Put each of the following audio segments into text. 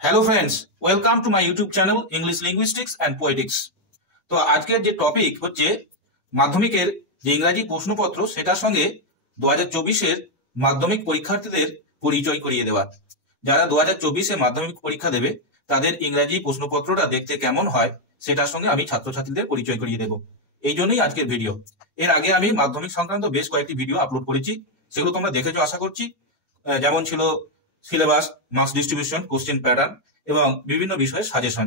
Hello friends, welcome to my YouTube channel English linguistics and Poetics. তো আজকের যে topic হচ্ছে মাধ্যমিকের যে ইংরাজি প্রশ্নপত্র, সেটার সঙ্গে 2024-এর মাধ্যমিক পরীক্ষার্থীদের পরিচয় করিয়ে দেওয়া। যারা 2024-এ মাধ্যমিক পরীক্ষা দেবে তাদের ইংরাজি প্রশ্নপত্রটা দেখতে কেমন হয় সেটার সঙ্গে আমি ছাত্রছাত্রীদের পরিচয় করিয়ে দেবো। এই জন্যই আজকের ভিডিও। এর আগে আমি মাধ্যমিক সংক্রান্ত বেশ কয়েকটি ভিডিও আপলোড করেছি, সেগুলো তোমরা দেখেছো আশা করছি। যেমন ছিল syllabus, marks distribution, question pattern এবং বিভিন্ন বিষয়ের সাজেশন।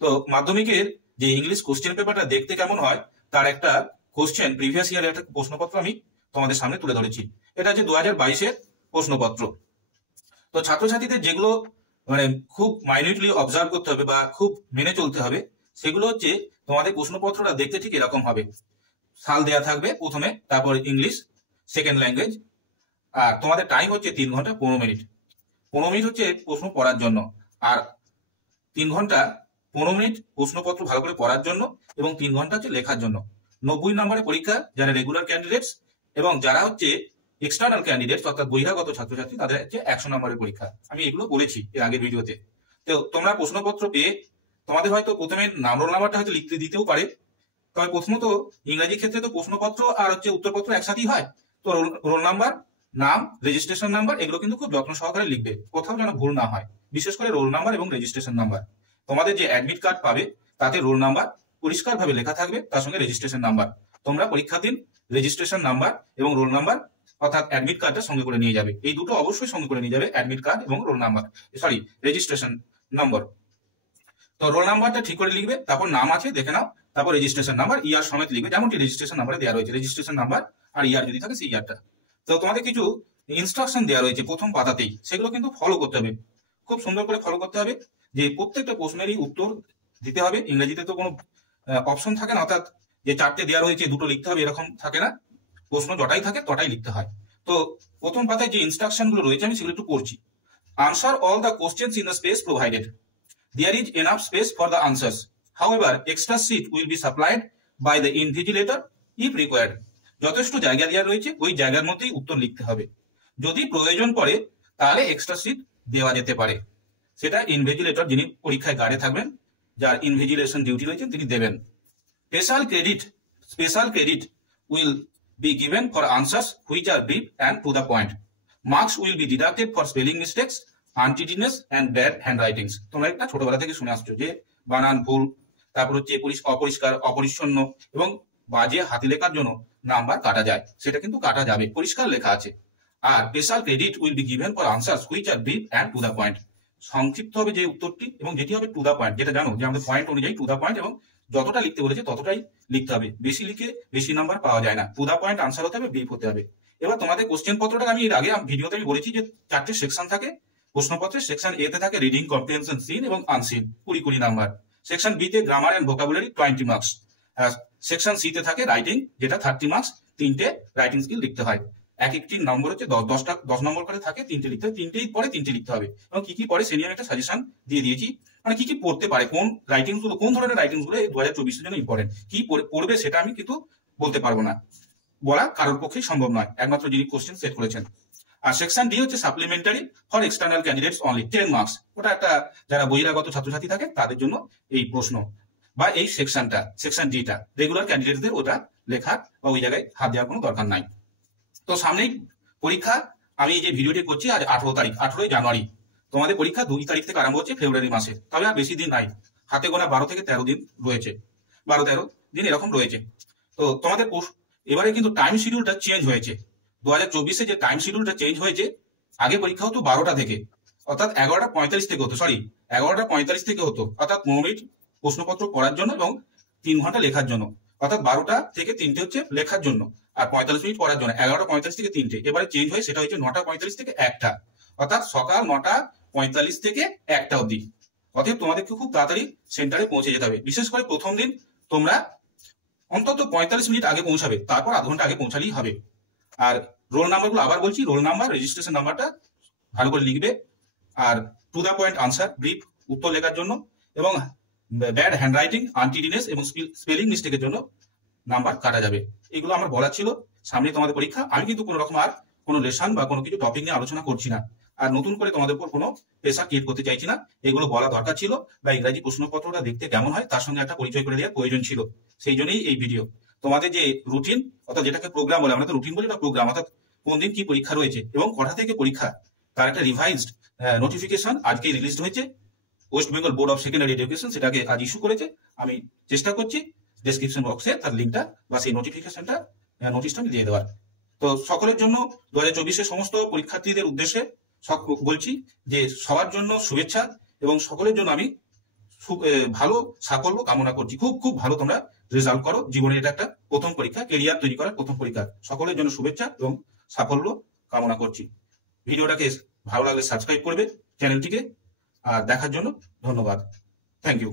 তো মাধ্যমিকের যে ইংলিশ কোশ্চেন পেপারটা দেখতে কেমন হয় তার একটা কোশ্চেন, প্রিভিয়াস ইয়ারের একটা প্রশ্নপত্র আমি তোমাদের সামনে তুলে ধরেছি। এটা হচ্ছে 2022-এর প্রশ্নপত্র। তো ছাত্রছাত্রীদের যেগুলো খুব মাইনিউটলি অবজার্ভ করতে হবে বা খুব মেনে চলতে হবে, সেগুলো হচ্ছে তোমাদের প্রশ্নপত্রটা দেখতে ঠিক এরকম হবে। সাল দেয়া থাকবে প্রথমে, তারপর ইংলিশ সেকেন্ড ল্যাঙ্গুয়েজ, আর তোমাদের টাইম হচ্ছে 3 ঘন্টা 15 মিনিট। 15 মিনিট হচ্ছে প্রশ্ন পড়ার জন্য, আর 3 ঘন্টা 15 মিনিট প্রশ্নপত্র ভালো করে পড়ার জন্য, এবং 3 ঘন্টা হচ্ছে লেখার জন্য। 90 নম্বরের পরীক্ষা যারা রেগুলার ক্যান্ডিডেটস, এবং যারা হচ্ছে এক্সটার্নাল ক্যান্ডিডেটস অর্থাৎ বহিরাগত ছাত্রছাত্রী, তাদের হচ্ছে 100 নম্বরের পরীক্ষা। আমি এগুলো বলেছি এর আগের ভিডিওতে। তো তোমরা প্রশ্নপত্র পেয়ে তোমাদের হয়তো প্রথমে রোল নাম্বারটা হয়তো লিখতে দিতেও পারে। তবে প্রথমত ইংরাজি ক্ষেত্রে তো প্রশ্নপত্র আর হচ্ছে উত্তরপত্র একসাথেই হয়। তো রোল নাম্বার, নাম, রেজিস্ট্রেশন নাম্বার এগুলো কিন্তু খুব যত্ন সহকারে লিখবে, কোথাও যেন ভুল না হয়। বিশেষ করে রোল নাম্বার এবং রেজিস্ট্রেশন নাম্বার। তোমাদের যে অ্যাডমিট কার্ড পাবে তাতে রোল নাম্বার পরিষ্কার ভাবে লেখা থাকবে, তার সঙ্গে রেজিস্ট্রেশন নাম্বার। তোমরা পরীক্ষার দিন রেজিস্ট্রেশন নাম্বার এবং রোল নাম্বার অর্থাৎ অ্যাডমিট কার্ডটা সঙ্গে করে নিয়ে যাবে। এই দুটো অবশ্যই সঙ্গে করে নিয়ে যাবে, অ্যাডমিট কার্ড এবং রোল নাম্বার, রেজিস্ট্রেশন নম্বর। তো রোল নাম্বারটা ঠিক করে লিখবে, তারপর নাম আছে দেখে নাও, তারপর রেজিস্ট্রেশন নাম্বার, ইয়ার সমেত লিখবে, যেমনটি রেজিস্ট্রেশন নাম্বারে দেওয়া রয়েছে। রেজিস্ট্রেশন নাম্বার আর ইয়ার যদি থাকে সেই ইয়ারটা। তো তোমাদের কিছু ইনস্ট্রাকশন দেওয়া রয়েছে প্রথম পাতাতেই, সেগুলো কিন্তু ফলো করতে হবে, খুব সুন্দর করে ফলো করতে হবে। যে প্রত্যেকটা প্রশ্নেরই উত্তর দিতে হবে। ইংরেজিতে তো কোনো অপশন থাকে না, অর্থাৎ যে 4টে দেওয়া রয়েছে 2টো লিখতে হবে এরকম থাকে না। প্রশ্ন যটাই থাকে তটাই লিখতে হয়। তো প্রথম পাতায় যে ইনস্ট্রাকশন গুলো রয়েছে আমি সেগুলো একটু পড়ছি। Answer all the questions in the space provided. There is enough space for the answers. However, extra seat will be supplied by the invigilator if required. যথেষ্ট জায়গা দেওয়া রয়েছে, ওই জায়গার মধ্যেই উত্তর লিখতে হবে। যদি প্রয়োজন পড়ে তাহলে এক্সট্রা সিট দেওয়া যেতে পারে। সেটা ইনভিজিলেটর, যিনি পরীক্ষায় গার্ডে থাকবেন, যার ইনভিজিলেশন ডিউটি রয়েছে, তিনি দেবেন। Special credit will be given for answers which are brief and to the point. Marks will be deducted for spelling mistakes, untidiness and bad handwritings. তোমরা একটা ছোটবেলা থেকে শুনে আসছো যে বানান ভুল, তারপর হচ্ছে অপরিষ্কার, অপরিচ্ছন্ন এবং বাজে হাতে লেখার জন্য নাম্বার কাটা যায়, সেটা কিন্তু কাটা যাবে, পরিষ্কার লেখা আছে। আর special credit will be given for answers which are brief and to the point. সংক্ষিপ্ত হবে যে উত্তরটি এবং যেটি হবে টু দ্য পয়েন্ট, যেটা জানো যে আমাদের পয়েন্ট অনুযায়ী টু দ্য পয়েন্ট, এবং যতটা লিখতে বলেছে ততটাই লিখতে হবে। বেশি লিখে বেশি নাম্বার পাওয়া যায় না। টু দ্য পয়েন্ট আনসার হতে হবে, ব্রিফ হতে হবে। এবার তোমাদের কোশ্চেন পত্রটা আমি এর আগে ভিডিওতে আমি বলেছি যে 4টে সেকশন থাকে প্রশ্নপত্রের। সেকশন এ তে থাকে রিডিং কম্প্রিহেনশন, সিন এবং আনসিন, 20 নাম্বার। সেকশন বি তে grammar and vocabulary 20 marks. Section C তে থাকে রাইটিং, যেটা 30 মার্কস। 3টে রাইটিং স্কিল লিখতে হয়। একটি নম্বর হচ্ছে 10 নম্বর করে থাকে, 3টে লিখতে হয়। 3টেই পরে 3টে লিখতে হবে। এবং কি কি পরে সে নিয়ে একটা সাজেশন দিয়ে দিয়েছি, মানে কি কি পড়তে পারে, কোন রাইটিংস গুলো, কোন ধরনের রাইটিংস গুলো 2024-এর জন্য ইম্পর্টেন্ট, কি পড়বে সেটা আমি কিন্তু বলতে পারবো না, বলা কারোর পক্ষেই সম্ভব নয়, একমাত্র যিনি কোশ্চেন সেট করেছেন। আর সেকশন ডি হচ্ছে supplementary for external candidates only, 10 marks. ওটা একটা যারা বহিরাগত ছাত্রছাত্রী থাকে তাদের জন্য এই প্রশ্ন বা এই সেকশনটা, সেকশন ডিটা। রেগুলার ক্যান্ডিডেটদের ওটা লেখার বা ওই জায়গায় হাত দেওয়ার কোনো দরকার নাই। তো সামনেই পরীক্ষা। আমি এই যে ভিডিওটি করছি আজ 18 তারিখ, 18 জানুয়ারি। তোমাদের পরীক্ষা 2 তারিখ থেকে আরম্ভ হচ্ছে ফেব্রুয়ারি মাসে। তবে আর বেশি দিন নাই, হাতে গোনা 12 থেকে 13 দিন রয়েছে, 12-13 দিন এরকম রয়েছে। তো তোমাদের এবারে কিন্তু টাইম শিডিউলটা চেঞ্জ হয়েছে। 2024-এ যে টাইম শিডিউলটা চেঞ্জ হয়েছে, আগে পরীক্ষা হতো 12টা থেকে, অর্থাৎ 11:45 থেকে হতো, 11:45 থেকে হতো, অর্থাৎ 15 মিনিট প্রশ্নপত্র পড়ার জন্য এবং 3 ঘন্টা লেখার জন্য। অর্থাৎ 12টা থেকে 3টে হচ্ছে লেখার জন্য আর 45 মিনিট পড়ার জন্য। 11:45 থেকে 3টে। এবারে চেঞ্জ হয়ে সেটা হচ্ছে 9:45 থেকে 1টা, অর্থাৎ সকাল 9:45 থেকে 1টা অবধি। অতএব তোমাদেরকে খুব তাড়াতাড়ি সেন্টারে পৌঁছে যেতে হবে। বিশেষ করে প্রথম দিন তোমরা অন্তত 45 মিনিট আগে পৌঁছাবে, তারপর আধ ঘন্টা আগে পৌঁছালেই হবে। আর রোল নাম্বারগুলো আবার বলছি, রোল নাম্বার, রেজিস্ট্রেশন নাম্বারটা ভালো করে লিখবে। আর to the point answer, brief, উত্তর লেখার জন্য, এবং ব্যাড হ্যান্ড রাইটিং, আনটিডিনেস এবং স্পেলিং মিস্টেকের জন্য নাম্বার কাটা যাবে। এগুলো আমার বলার ছিল। সামনে তোমাদের পরীক্ষা। আমি কিন্তু কোনো রকম আর কোনো লেসন বা কোনো কিছু টপিক নিয়ে আলোচনা করছি না। আর নতুন করে তোমাদের উপর কোনো প্রেশার ক্রিয়েট করতে চাইছি না। এগুলো বলা দরকার ছিল, বা ইংরাজি প্রশ্নপত্রটা দেখতে কেমন হয় তার সঙ্গে একটা পরিচয় করে দেওয়ার প্রয়োজন ছিল। সেই জন্যই এই ভিডিও। তোমাদের যে রুটিন, অর্থাৎ যেটাকে প্রোগ্রাম বলে, আমরা তো রুটিন বলি না, প্রোগ্রাম, অর্থাৎ কোন দিন কি পরীক্ষা রয়েছে এবং কটা থেকে পরীক্ষা, তার একটা রিভাইজড নোটিফিকেশন আজকে রিলিজ হয়েছে। West Bengal board of secondary education সেটাকে আজ ইস্যু করেছে। আমি চেষ্টা করছি ডেসক্রিপশন বক্সে তার লিঙ্কটা বা সেই নোটিফিকেশনটা, নোটিশটা আমি দিয়ে দেওয়ার। তো সকলের জন্য 2024-এর সমস্ত পরীক্ষার্থীদের উদ্দেশ্যে বলছি যে সবার জন্য শুভেচ্ছা, এবং সকলের জন্য আমি ভালো সাফল্য কামনা করছি। খুব খুব ভালো তোমরা রেজাল্ট করো। জীবনের এটা একটা প্রথম পরীক্ষা, কেরিয়ার তৈরি করার প্রথম পরীক্ষা। সকলের জন্য শুভেচ্ছা এবং সাফল্য কামনা করছি। ভিডিওটাকে ভালো লাগলে সাবস্ক্রাইব করবে চ্যানেলটিকে, আর দেখার জন্য ধন্যবাদ। Thank you.